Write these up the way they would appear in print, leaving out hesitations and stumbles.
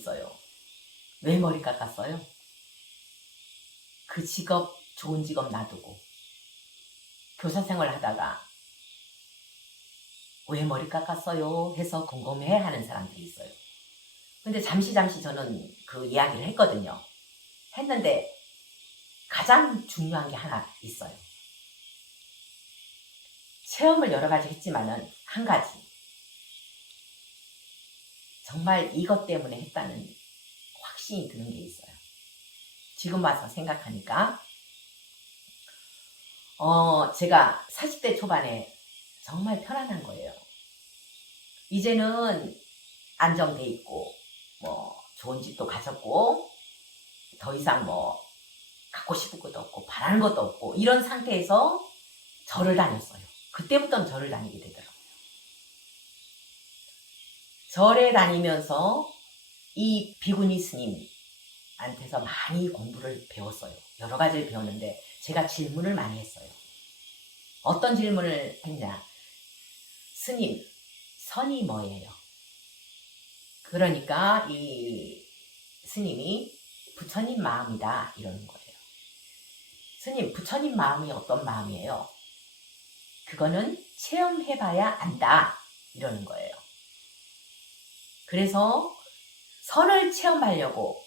있어요. 왜 머리 깎았어요? 그 직업, 좋은 직업 놔두고 교사 생활 하다가 왜 머리 깎았어요? 해서 궁금해하는 사람들이 있어요. 근데 잠시 저는 그 이야기를 했거든요. 했는데 가장 중요한 게 하나 있어요. 체험을 여러 가지 했지만은 한 가지, 정말 이것 때문에 했다는 확신이 드는 게 있어요. 지금 와서 생각하니까 제가 40대 초반에 정말 편안한 거예요. 이제는 안정돼 있고 좋은 집도 가졌고 더 이상 갖고 싶은 것도 없고 바라는 것도 없고 이런 상태에서 절을 다녔어요. 그때부터는 절을 다니게 되더라고요. 절에 다니면서 이 비구니 스님한테서 많이 공부를 배웠어요. 여러 가지를 배웠는데 제가 질문을 많이 했어요. 어떤 질문을 했냐? 스님, 선이 뭐예요? 그러니까 이 스님이 부처님 마음이다 이러는 거예요. 스님, 부처님 마음이 어떤 마음이에요? 그거는 체험해봐야 안다 이러는 거예요. 그래서 선을 체험하려고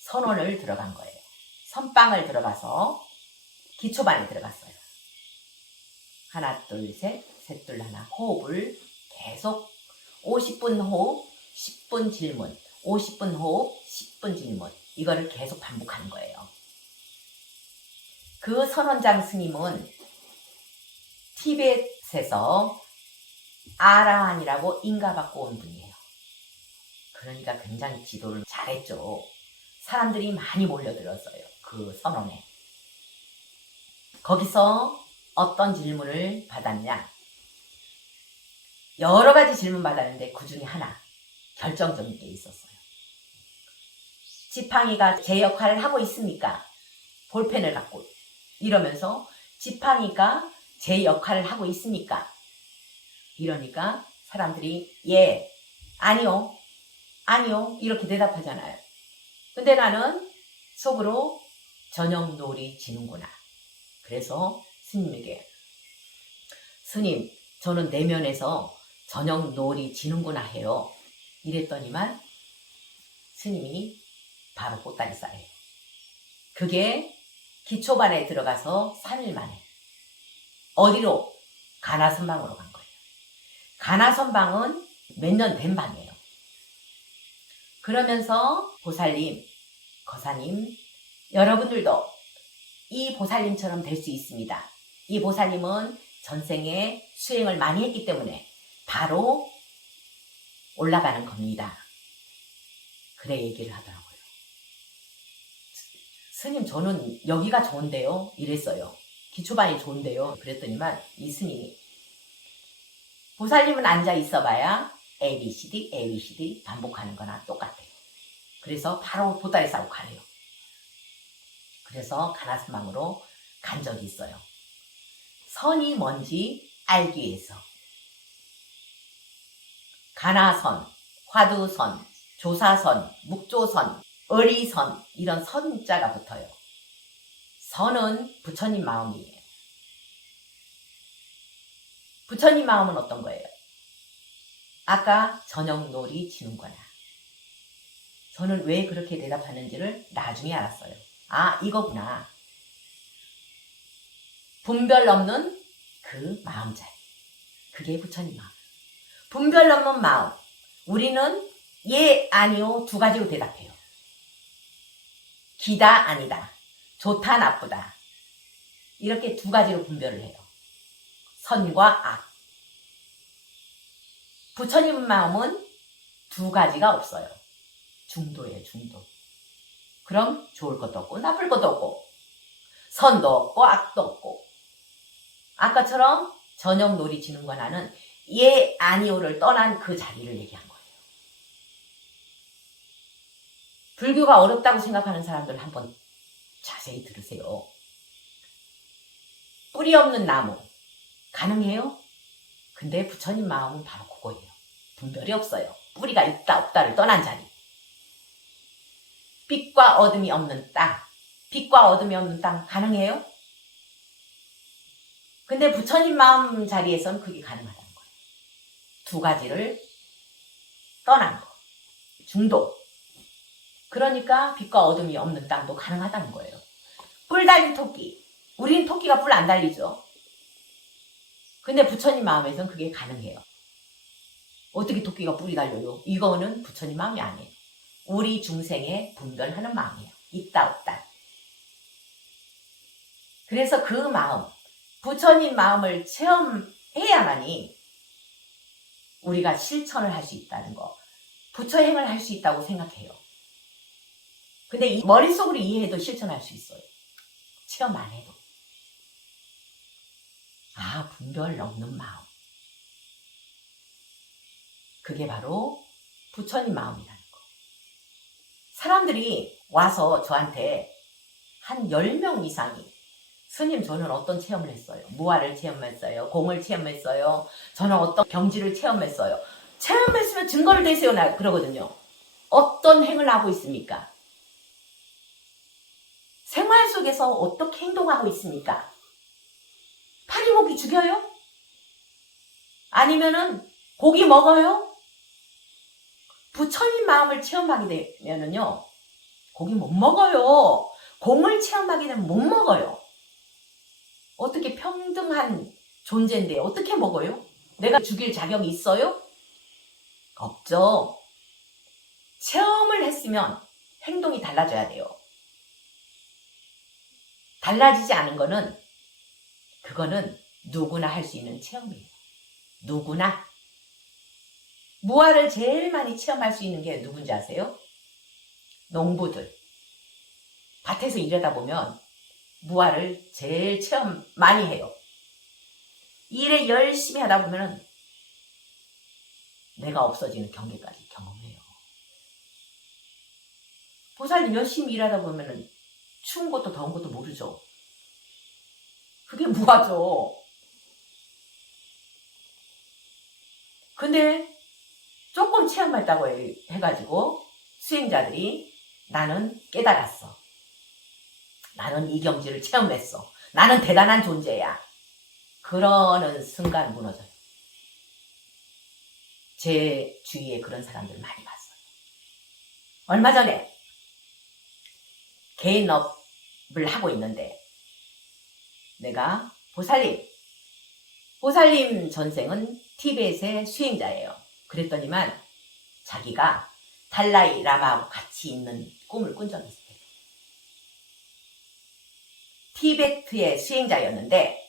선원을 들어간 거예요. 선방을 들어가서 기초반에 들어갔어요. 하나 둘 셋, 셋 둘 하나 호흡을 계속 50분 호흡, 10분 질문, 50분 호흡, 10분 질문 이거를 계속 반복하는 거예요. 그 선원장 스님은 티벳에서 아라한이라고 인가받고 온 분이에요. 그러니까 굉장히 지도를 잘했죠. 사람들이 많이 몰려들었어요. 그 선원에. 거기서 어떤 질문을 받았냐? 여러 가지 질문 받았는데 그 중에 하나 결정적인 게 있었어요. 지팡이가 제 역할을 하고 있습니까? 볼펜을 갖고 이러면서 지팡이가 제 역할을 하고 있습니까? 이러니까 사람들이 예, 아니요, 아니요 이렇게 대답하잖아요. 근데 나는 속으로 저녁놀이 지는구나. 그래서 스님에게 스님, 저는 내면에서 저녁놀이 지는구나 해요. 이랬더니만 스님이 바로 보따리 싸래요. 그게 기초반에 들어가서 3일 만에 어디로? 가나선방으로 간 거예요. 가나선방은 몇 년 된 방이에요. 그러면서 보살님, 거사님, 여러분들도 이 보살님처럼 될 수 있습니다. 이 보살님은 전생에 수행을 많이 했기 때문에 바로 올라가는 겁니다. 그래 얘기를 하더라고요. 스님 저는 여기가 좋은데요? 이랬어요. 기초반이 좋은데요? 그랬더니만 이 스님이 보살님은 앉아 있어봐야 ABCD, ABCD 반복하는 거나 똑같아요. 그래서 바로 보따리 싸고 가래요. 그래서 가나스망으로 간 적이 있어요. 선이 뭔지 알기 위해서. 가나선, 화두선, 조사선, 묵조선, 어리선 이런 선자가 붙어요. 선은 부처님 마음이에요. 부처님 마음은 어떤 거예요? 아까 저녁놀이 지는구나. 저는 왜 그렇게 대답하는지를 나중에 알았어요. 아, 이거구나. 분별 없는 그 마음자리. 그게 부처님 마음. 분별 없는 마음. 우리는 예, 아니요 두 가지로 대답해요. 기다, 아니다. 좋다, 나쁘다. 이렇게 두 가지로 분별을 해요. 선과 악. 부처님 마음은 두 가지가 없어요. 중도예요, 중도. 그럼 좋을 것도 없고 나쁠 것도 없고 선도 없고 악도 없고 아까처럼 저녁놀이 지는 거나는 예, 아니오를 떠난 그 자리를 얘기한 거예요. 불교가 어렵다고 생각하는 사람들 한번 자세히 들으세요. 뿌리 없는 나무 가능해요? 근데 부처님 마음은 바로 그거예요. 분별이 없어요. 뿌리가 있다 없다를 떠난 자리. 빛과 어둠이 없는 땅. 빛과 어둠이 없는 땅 가능해요? 근데 부처님 마음 자리에서는 그게 가능하다는 거예요. 두 가지를 떠난 거. 중도. 그러니까 빛과 어둠이 없는 땅도 가능하다는 거예요. 뿔 달린 토끼. 우리는 토끼가 뿔 안 달리죠. 근데 부처님 마음에서는 그게 가능해요. 어떻게 토끼가 뿔이 달려요? 이거는 부처님 마음이 아니에요. 우리 중생의 분별하는 마음이에요. 있다 없다. 그래서 그 마음, 부처님 마음을 체험해야만이 우리가 실천을 할 수 있다는 거, 부처행을 할 수 있다고 생각해요. 근데 이 머릿속으로 이해해도 실천할 수 있어요. 체험 안 해도. 아, 분별 없는 마음. 그게 바로 부처님 마음이라는 거. 사람들이 와서 저한테 한 10명 이상이 스님 저는 어떤 체험을 했어요. 무아를 체험했어요. 공을 체험했어요. 저는 어떤 경지를 체험했어요. 체험했으면 증거를 대세요. 나 그러거든요. 어떤 행을 하고 있습니까? 생활 속에서 어떻게 행동하고 있습니까? 파리고기 죽여요? 아니면은 고기 먹어요? 부처님 마음을 체험하게 되면은요, 고기 못 먹어요. 공을 체험하게 되면 못 먹어요. 어떻게 평등한 존재인데 어떻게 먹어요? 내가 죽일 자격이 있어요? 없죠. 체험을 했으면 행동이 달라져야 돼요. 달라지지 않은 거는 그거는 누구나 할 수 있는 체험이에요. 누구나. 무아를 제일 많이 체험할 수 있는 게 누군지 아세요? 농부들. 밭에서 일하다 보면 무아를 제일 체험 많이 해요. 일에 열심히 하다 보면 내가 없어지는 경계까지 경험해요. 보살님 열심히 일하다 보면 추운 것도 더운 것도 모르죠. 그게 무아죠. 근데 조금 체험했다고 해가지고 수행자들이 나는 깨달았어. 나는 이 경지를 체험했어. 나는 대단한 존재야. 그러는 순간 무너져요. 제 주위에 그런 사람들 많이 봤어요. 얼마 전에 개인업을 하고 있는데 내가 보살님 전생은 티벳의 수행자예요. 그랬더니만 자기가 달라이 라마하고 같이 있는 꿈을 꾼 적이 있어요. 티베트의 수행자였는데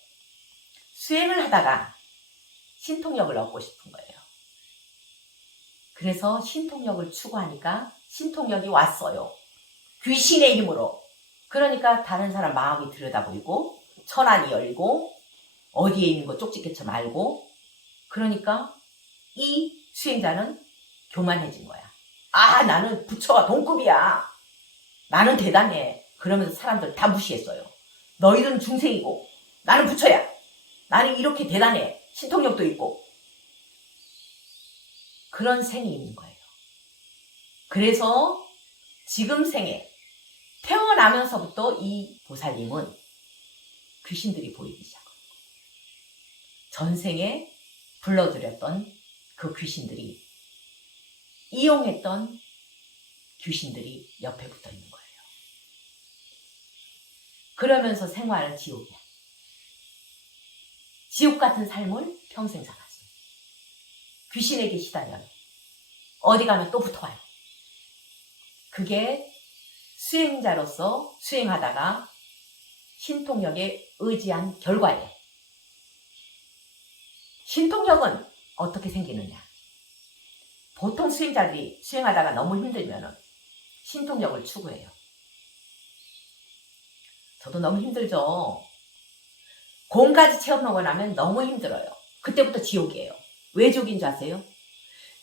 수행을 하다가 신통력을 얻고 싶은 거예요. 그래서 신통력을 추구하니까 신통력이 왔어요. 귀신의 힘으로. 그러니까 다른 사람 마음이 들여다보이고 천안이 열고 어디에 있는 거 쪽집게처럼 알고 그러니까 이 수행자는 교만해진 거야. 아, 나는 부처와 동급이야. 나는 대단해. 그러면서 사람들 다 무시했어요. 너희들은 중생이고 나는 부처야. 나는 이렇게 대단해. 신통력도 있고. 그런 생이 있는 거예요. 그래서 지금 생에 태어나면서부터 이 보살님은 귀신들이 보이기 시작합니다. 전생에 불러들였던 그 귀신들이 이용했던 귀신들이 옆에 붙어 있는 거예요. 그러면서 생활은 지옥이야. 지옥 같은 삶을 평생 살았어요. 귀신에게 시달려요. 어디 가면 또 붙어와요. 그게 수행자로서 수행하다가 신통력에 의지한 결과예요. 신통력은 어떻게 생기느냐? 보통 수행자들이 수행하다가 너무 힘들면 신통력을 추구해요. 저도 너무 힘들죠. 공까지 체험하고 나면 너무 힘들어요. 그때부터 지옥이에요. 왜 지옥인 줄 아세요?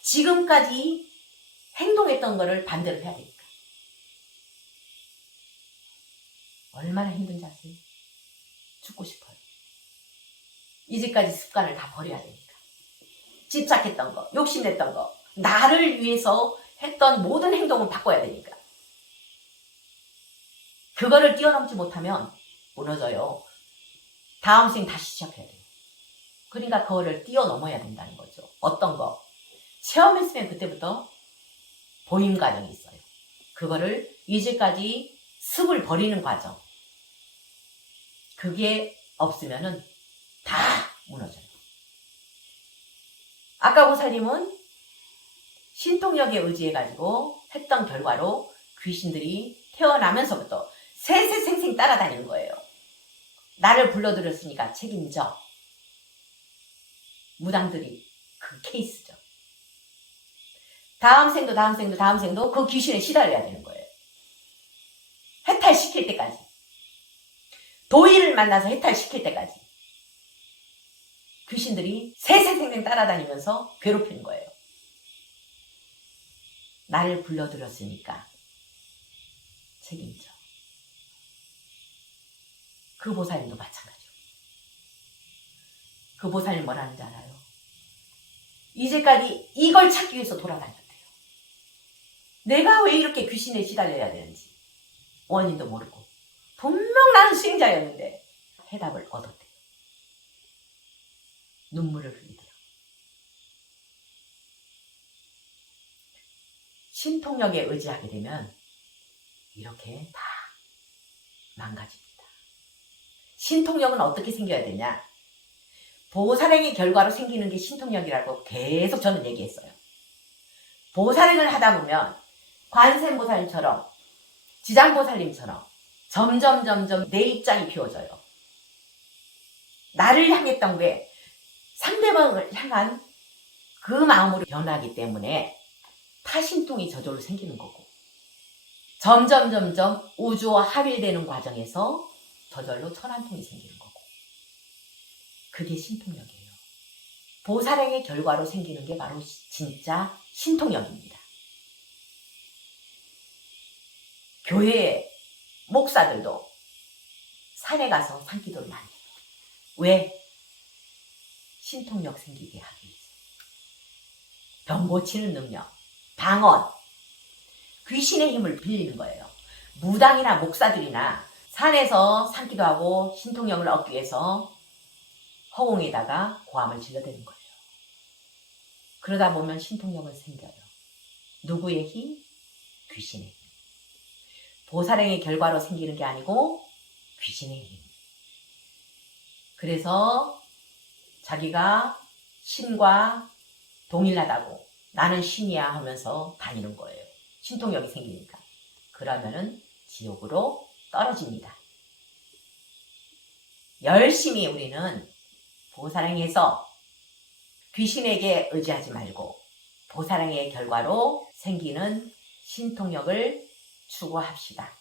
지금까지 행동했던 거를 반대로 해야 되니까. 얼마나 힘든지 아세요? 죽고 싶어요. 이제까지 습관을 다 버려야 되니까. 집착했던 거, 욕심냈던 거, 나를 위해서 했던 모든 행동을 바꿔야 되니까. 그거를 뛰어넘지 못하면 무너져요. 다음 생 다시 시작해야 돼요. 그러니까 그거를 뛰어넘어야 된다는 거죠. 어떤 거? 체험했으면 그때부터 보임 과정이 있어요. 그거를 이제까지 습을 버리는 과정. 그게 없으면은 다 무너져요. 아까 보살님은 신통력에 의지해가지고 했던 결과로 귀신들이 태어나면서부터 세세생생 따라다니는 거예요. 나를 불러들였으니까 책임져. 무당들이 그 케이스죠. 다음 생도 그 귀신에 시달려야 되는 거예요. 해탈시킬 때까지. 도의를 만나서 해탈시킬 때까지. 귀신들이 세세생생 따라다니면서 괴롭히는 거예요. 나를 불러들였으니까 책임져. 그 보살님도 마찬가지고. 그 보살님 뭐라는지 알아요? 이제까지 이걸 찾기 위해서 돌아다녔대요. 내가 왜 이렇게 귀신에 시달려야 되는지 원인도 모르고 분명 나는 수행자였는데 해답을 얻었대요. 눈물을 흘리더라고요. 신통력에 의지하게 되면 이렇게 다 망가집니다. 신통력은 어떻게 생겨야 되냐? 보살행의 결과로 생기는 게 신통력이라고 계속 저는 얘기했어요. 보살행을 하다 보면 관세음보살님처럼 지장보살님처럼 점점 내 입장이 비워져요. 나를 향했던 게 상대방을 향한 그 마음으로 변하기 때문에 타신통이 저절로 생기는 거고, 점점 우주와 합일되는 과정에서 저절로 천안통이 생기는 거고, 그게 신통력이에요. 보살행의 결과로 생기는 게 바로 진짜 신통력입니다. 교회 목사들도 산에 가서 산기도를 많이 해요. 왜? 신통력 생기게 하기 위해서. 병 고치는 능력, 방언, 귀신의 힘을 빌리는 거예요. 무당이나 목사들이나 산에서 산기도 하고 신통력을 얻기 위해서 허공에다가 고함을 질러대는 거예요. 그러다 보면 신통력은 생겨요. 누구의 힘? 귀신의 힘. 보살행의 결과로 생기는 게 아니고 귀신의 힘. 그래서 자기가 신과 동일하다고 나는 신이야 하면서 다니는 거예요. 신통력이 생기니까. 그러면은 지옥으로 떨어집니다. 열심히 우리는 보살행해서 귀신에게 의지하지 말고 보살행의 결과로 생기는 신통력을 추구합시다.